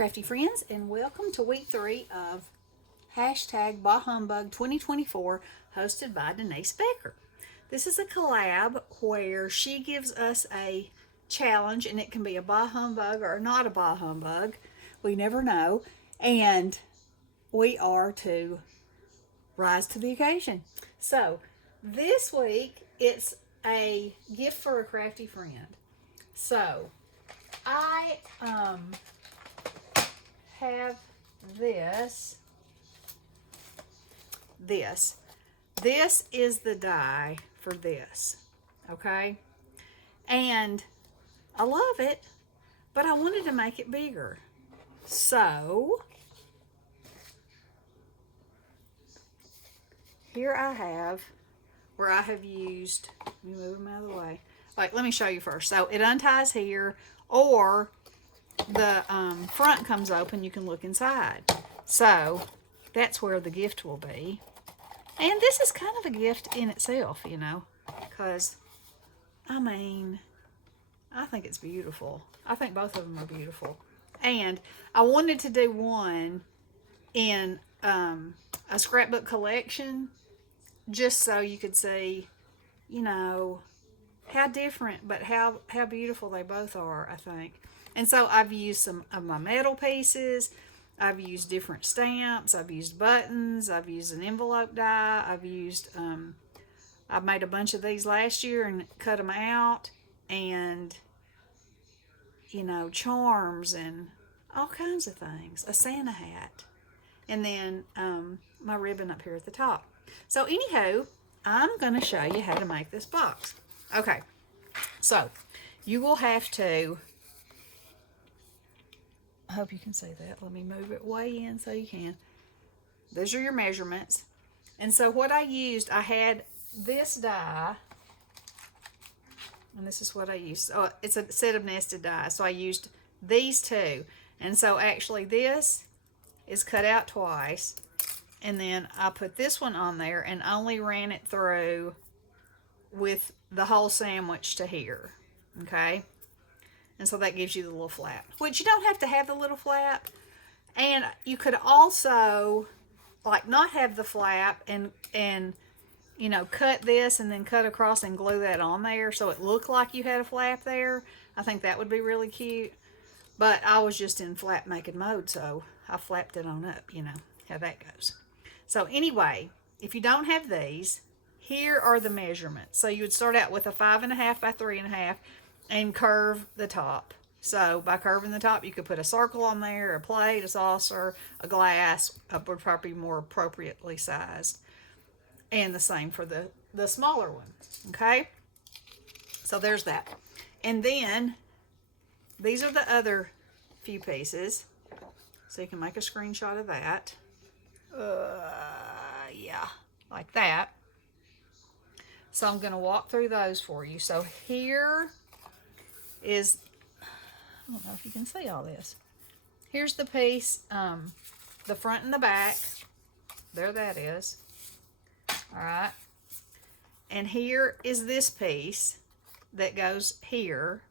Crafty Friends, and welcome to week 3 of hashtag Bah Humbug 2024, hosted by Denise Becker. This is a collab where she gives us a challenge, and it can be a Bah Humbug or not a Bah Humbug. We never know. And we are to rise to the occasion. So, this week, it's a gift for a crafty friend. So, I have this. This is the die for this, okay? And I love it, but I wanted to make it bigger. So, here I have where I have used, let me move them out of the way. Like, let me show you first. So, it unties here, or the front comes open, you can look inside. So that's where the gift will be. And this is kind of a gift in itself, you know, because I think it's beautiful. I think both of them are beautiful. And I wanted to do one in a scrapbook collection, just so you could see, you know, how different but how beautiful they both are, I think. And so I've used some of my metal pieces. I've used different stamps. I've used buttons. I've used an envelope die. I made a bunch of these last year and cut them out. And, you know, charms and all kinds of things. A Santa hat. And then my ribbon up here at the top. So, anywho, I'm going to show you how to make this box. Okay. So, you will have to... I hope you can see that. Let me move it way in so you can. Those are your measurements. And so what I used, I had this die, and this is what I used. Oh, it's a set of nested die. So I used these two. And so actually this is cut out twice. And then I put this one on there and only ran it through with the whole sandwich to here. Okay? And so that gives you the little flap, which you don't have to have the little flap. And you could also, like, not have the flap and you know, cut this and then cut across and glue that on there so it looked like you had a flap there. I think that would be really cute. But I was just in flap making mode, so I flapped it on up, you know, how that goes. So anyway, if you don't have these, here are the measurements. So you would start out with a 5.5 by 3.5. and curve the top. So by curving the top, you could put a circle on there, a plate, a saucer, a glass, would probably be more appropriately sized. And the same for the smaller one, okay? So there's that. And then, these are the other few pieces. So you can make a screenshot of that. Yeah, like that. So I'm going to walk through those for you. So here is, I don't know if you can see all this. Here's the piece, the front and the back. There that is. All right. And here is this piece that goes here.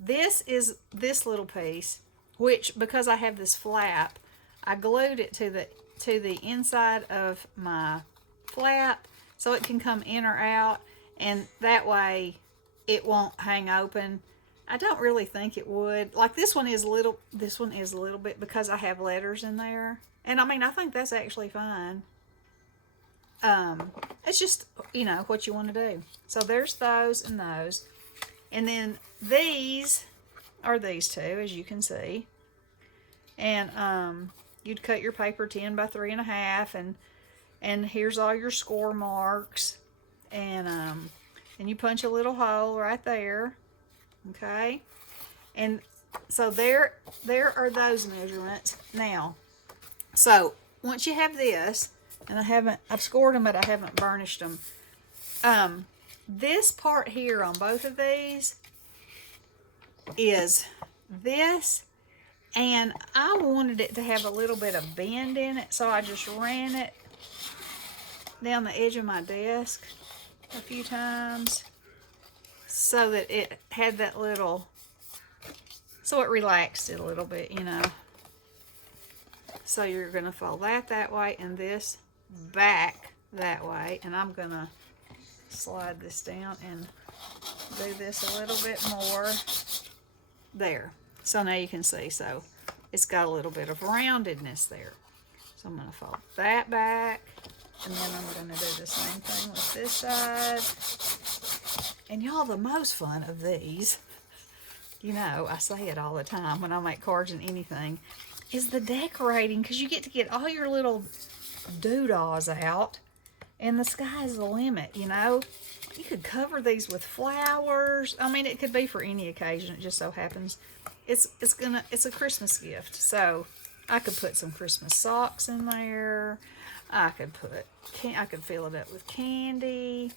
This is this little piece, which, because I have this flap, I glued it to the inside of my flap so it can come in or out. And that way it won't hang open. I don't really think it would. Like this one is a little bit because I have letters in there. And I mean, I think that's actually fine. It's just, you know, what you want to do. So there's those and those. And then these are these two, as you can see. And you'd cut your paper 10 by 3.5, and here's all your score marks. And you punch a little hole right there, okay? And so there are those measurements. Now, so once you have this, and I've scored them, but I haven't burnished them. This part here on both of these is this, and I wanted it to have a little bit of bend in it, so I just ran it down the edge of my desk a few times so that it had that little so it relaxed it a little bit, you know. So you're going to fold that way and this back that way. And I'm going to slide this down and do this a little bit more there. So now you can see, so it's got a little bit of roundedness there. So I'm going to fold that back, and then I'm going to do the same thing with this side. And y'all, the most fun of these, you know, I say it all the time when I make cards and anything, is the decorating, because you get to get all your little doodahs out, and the sky's the limit, you know. You could cover these with flowers. I mean, it could be for any occasion. It just so happens it's a Christmas gift. So I could put some Christmas socks in there. I could fill it up with candy.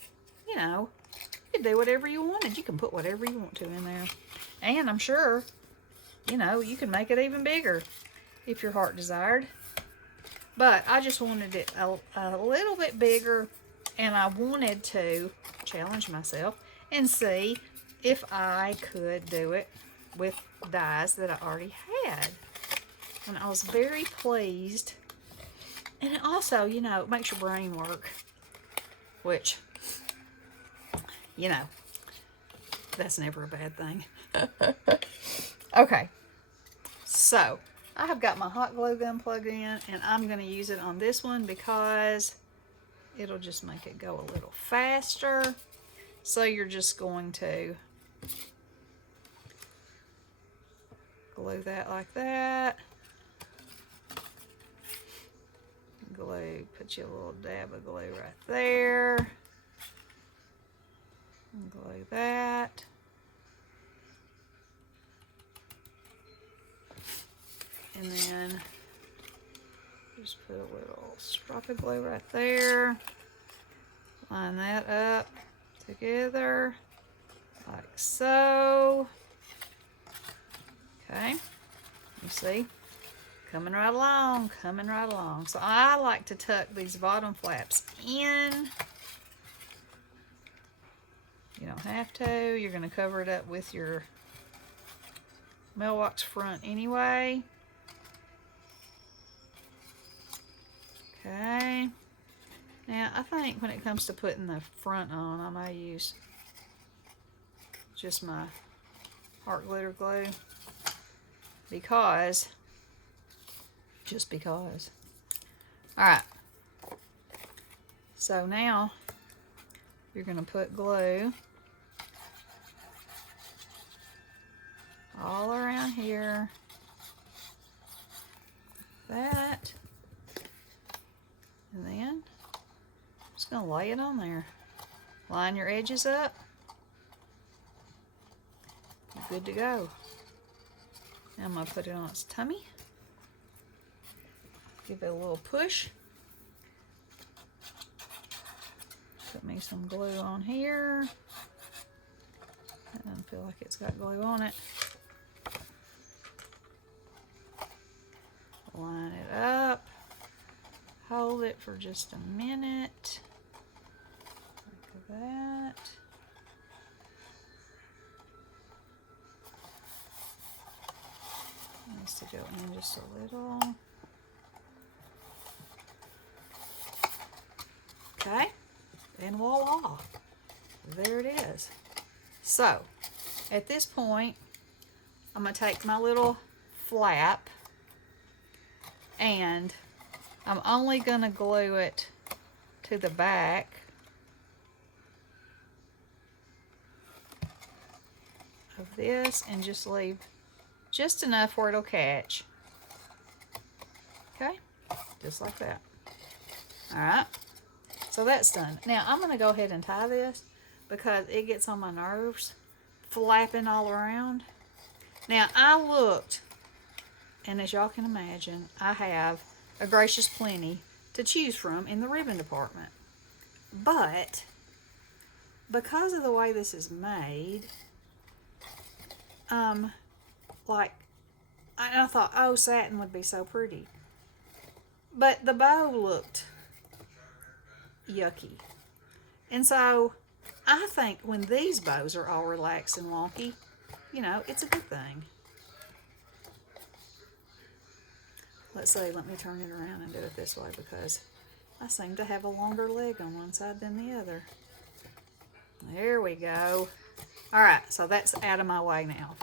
You know, you could do whatever you wanted. You can put whatever you want to in there. And I'm sure, you know, you can make it even bigger if your heart desired. But I just wanted it a little bit bigger, and I wanted to challenge myself and see if I could do it with dies that I already had. And I was very pleased. And it also, you know, it makes your brain work, which, you know, that's never a bad thing. Okay, so I have got my hot glue gun plugged in, and I'm going to use it on this one because it'll just make it go a little faster. So you're just going to glue that like that. Glue, put you a little dab of glue right there. And glue that. And then just put a little strip of glue right there. Line that up together like so. Okay, you see, coming right along, coming right along. So I like to tuck these bottom flaps in. You don't have to. You're going to cover it up with your mailbox front anyway. Okay. Now, I think when it comes to putting the front on, I may use just my heart glitter glue just because. Alright. So now, you're going to put glue all around here. That. And then, I'm just going to lay it on there. Line your edges up. You're good to go. Now I'm going to put it on its tummy. Give it a little push. Put me some glue on here. That doesn't feel like it's got glue on it. Line it up. Hold it for just a minute. Like that. Needs to go in just a little. Okay, and voila, there it is. So, at this point, I'm going to take my little flap, and I'm only going to glue it to the back of this and just leave just enough where it'll catch. Okay, just like that. Alright, so that's done. Now I'm going to go ahead and tie this because it gets on my nerves flapping all around. Now I looked, and as y'all can imagine, I have a gracious plenty to choose from in the ribbon department. But because of the way this is made, like, I thought, oh, satin would be so pretty. But the bow looked yucky. And so I think when these bows are all relaxed and wonky, you know, it's a good thing. Let's see, let me turn it around and do it this way because I seem to have a longer leg on one side than the other. There we go. All right, so that's out of my way now.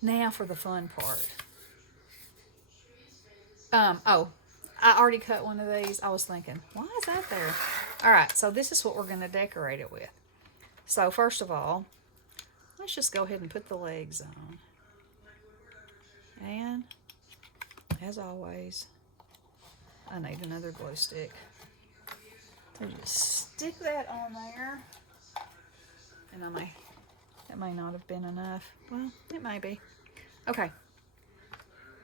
Now for the fun part. Oh, I already cut one of these. I was thinking, why is that there? All right, so this is what we're going to decorate it with. So first of all, let's just go ahead and put the legs on. And as always, I need another glue stick. So just stick that on there. And that may not have been enough. Well, it may be. Okay.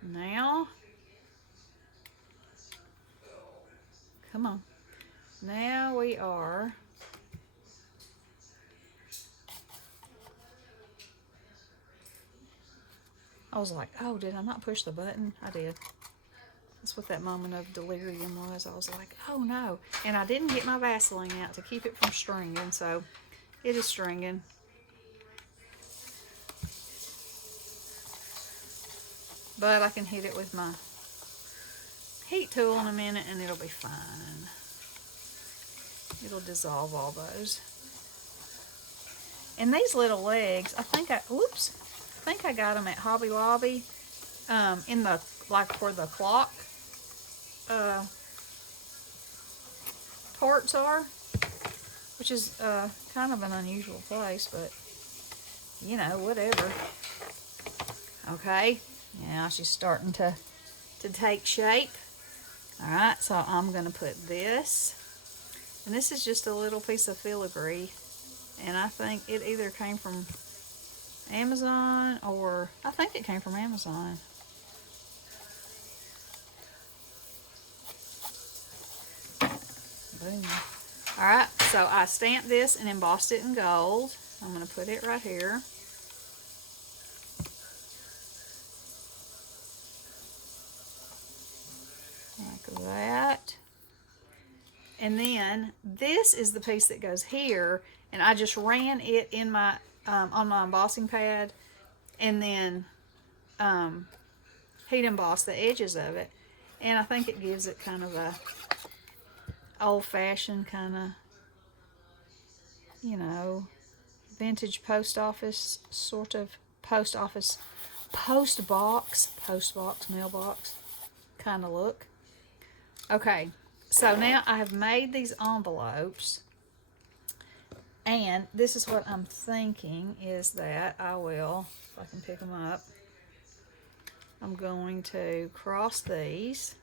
Now, come on. Now we are I was like, oh, did I not push the button? I did. That's what that moment of delirium was. I was like, oh no. And I didn't get my Vaseline out to keep it from stringing, so it is stringing. But I can hit it with my heat tool in a minute and it'll be fine. It'll dissolve all those. And these little legs, I think I got them at Hobby Lobby, in the, like where the clock parts are, which is kind of an unusual place, but you know, whatever. Okay, now she's starting to take shape. All right, so I'm gonna put this, and this is just a little piece of filigree, and I think it either came from Amazon, or I think it came from Amazon. Boom. Alright, so I stamped this and embossed it in gold. I'm going to put it right here. Like that. And then this is the piece that goes here, and I just ran it in my on my embossing pad, and then heat emboss the edges of it, and I think it gives it kind of a old-fashioned kind of, you know, vintage post office sort of post box mailbox kind of look. Okay, so now I have made these envelopes. And this is what I'm thinking is that I will, if I can pick them up, I'm going to cross these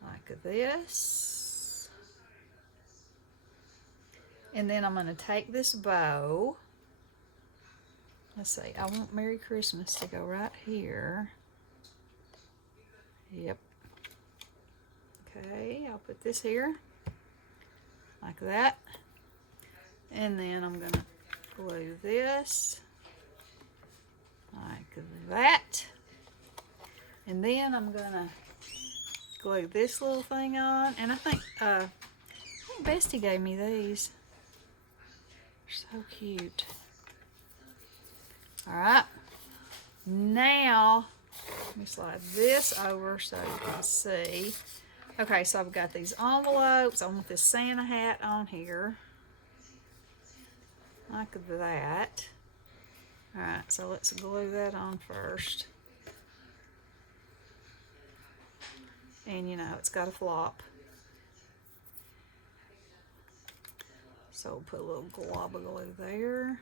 like this. And then I'm going to take this bow. Let's see, I want Merry Christmas to go right here. Yep. Okay, I'll put this here like that. And then I'm going to glue this like that. And then I'm going to glue this little thing on. And I think Bestie gave me these. They're so cute. Alright. Now, let me slide this over so you can see. Okay, so I've got these envelopes. I want this Santa hat on here. Like that. Alright, so let's glue that on first. And you know, it's got a flop. So we'll put a little glob of glue there.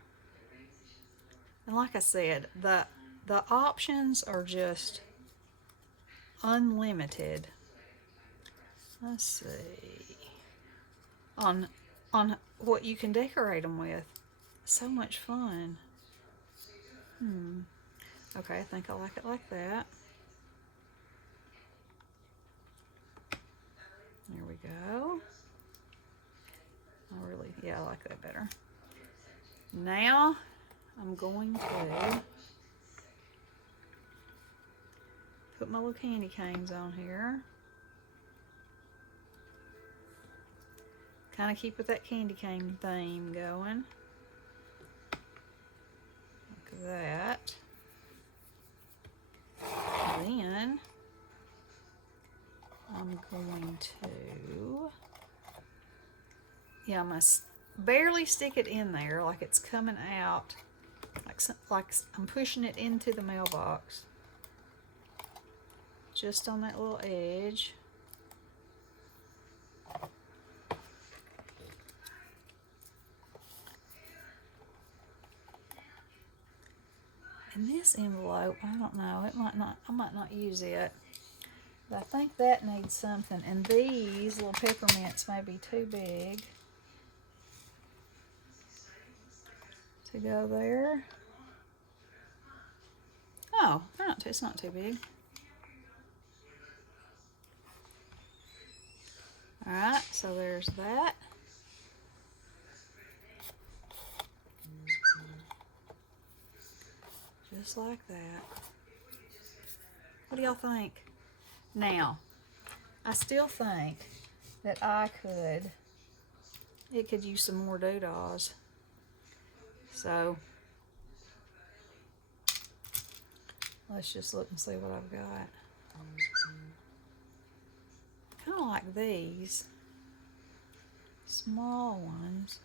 And like I said, the options are just unlimited. Let's see. On what you can decorate them with. So much fun. Okay, I think I like it like that. There we go. I like that better. Now, I'm going to put my little candy canes on here. Kind of keep with that candy cane theme going. Like that. Then to, yeah, I'm going to barely stick it in there like it's coming out, like I'm pushing it into the mailbox. Just on that little edge. And this envelope, I don't know, I might not use it. But I think that needs something. And these little peppermints may be too big to go there. Oh, it's not too big. Alright, so there's that. Just like that. What do y'all think? Now, I still think that it could use some more doodahs. So, let's just look and see what I've got. Kind of like these small ones.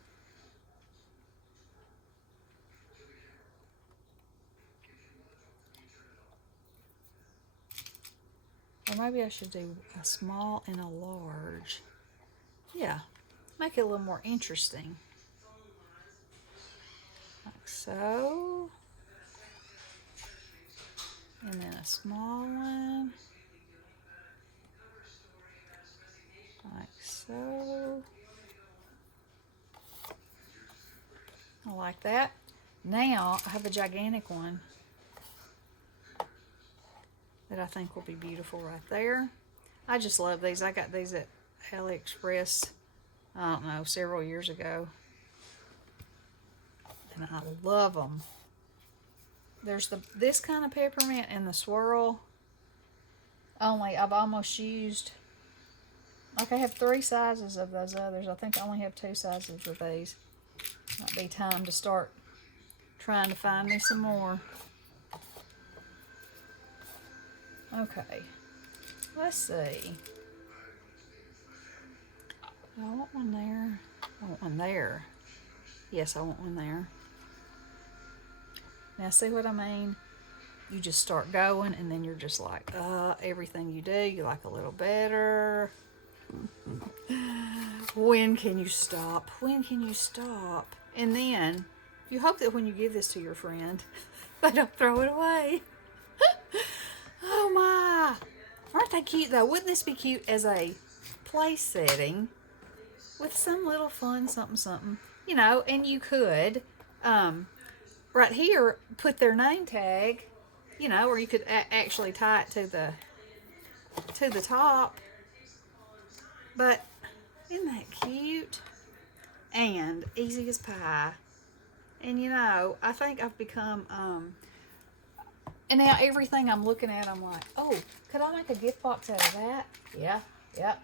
Or maybe I should do a small and a large. Yeah, make it a little more interesting. Like so. And then a small one. Like so. I like that. Now I have a gigantic one that I think will be beautiful right there. I just love these. I got these at AliExpress, I don't know, several years ago. And I love them. There's this kind of peppermint and the swirl. Only I've almost used, like I have 3 sizes of those others. I think I only have 2 sizes of these. Might be time to start trying to find me some more. Okay, let's see. Do I want one there? I want one there. Yes, I want one there. Now, see what I mean? You just start going, and then you're just like, everything you do, you like a little better. When can you stop? When can you stop? And then, you hope that when you give this to your friend, they don't throw it away. Oh my! Aren't they cute though? Wouldn't this be cute as a place setting with some little fun something? You know, and you could, right here, put their name tag, you know, or you could actually tie it to the top. But isn't that cute? And easy as pie. And you know, I think I've become, and now everything I'm looking at, I'm like, oh, could I make a gift box out of that? Yeah, yep.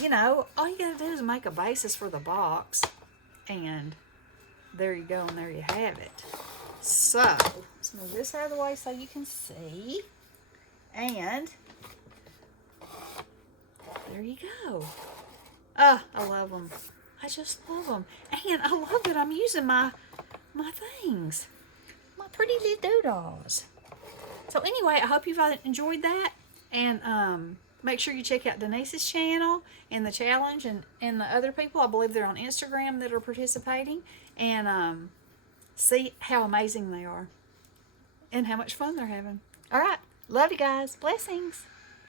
You know, all you gotta do is make a basis for the box, and there you go, and there you have it. So, let's move this out of the way so you can see. And there you go. I love them. I just love them. And I love that I'm using my things. My pretty little doodahs. So anyway, I hope you've enjoyed that. And make sure you check out Denise's channel and the challenge and the other people. I believe they're on Instagram that are participating. And see how amazing they are. And how much fun they're having. All right. Love you guys. Blessings.